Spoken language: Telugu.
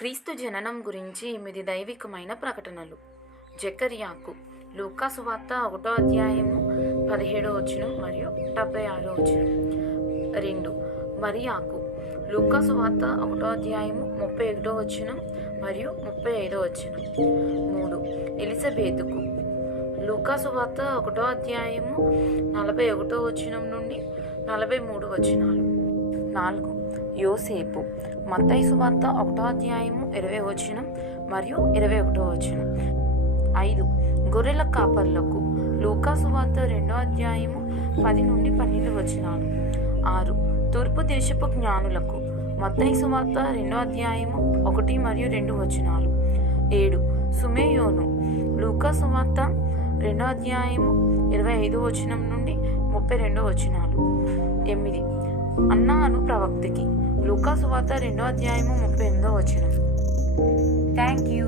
క్రీస్తు జననం గురించి 8 దైవికమైన ప్రకటనలు. జకర్యాకు లూకా సువార్త 1వ అధ్యాయము 17వ వచనం మరియు 76వ వచనం. 2 మరియాకు లూకా సువార్త 1వ అధ్యాయము 31వ వచనం మరియు 35వ వచనం. 3 ఎలిజబెతుకు లూకా సువార్త 1వ అధ్యాయము 41వ వచనం నుండి 43 వచనాలు. 4 యోసేపు మత్తయి సువార్త 1వ అధ్యాయము 20వ వచనం మరియు 21వ వచనం. 5 గొర్రెల కాపర్లకు లూకా సువార్త 2వ అధ్యాయము 10 నుండి 12 వచనాలు. 6 తూర్పు దేశపు జ్ఞానులకు మత్తయి సువార్త 2వ అధ్యాయము 1 మరియు 2 వచనాలు. 7 సుమేయోను లూకా సువార్త 2వ అధ్యాయము 25వ వచనం నుండి 32వ వచనాలు. 8 అన్నా అను ప్రవక్తకి లూకా సువార్త 2వ అధ్యాయము 38వ వచనం. Thank you.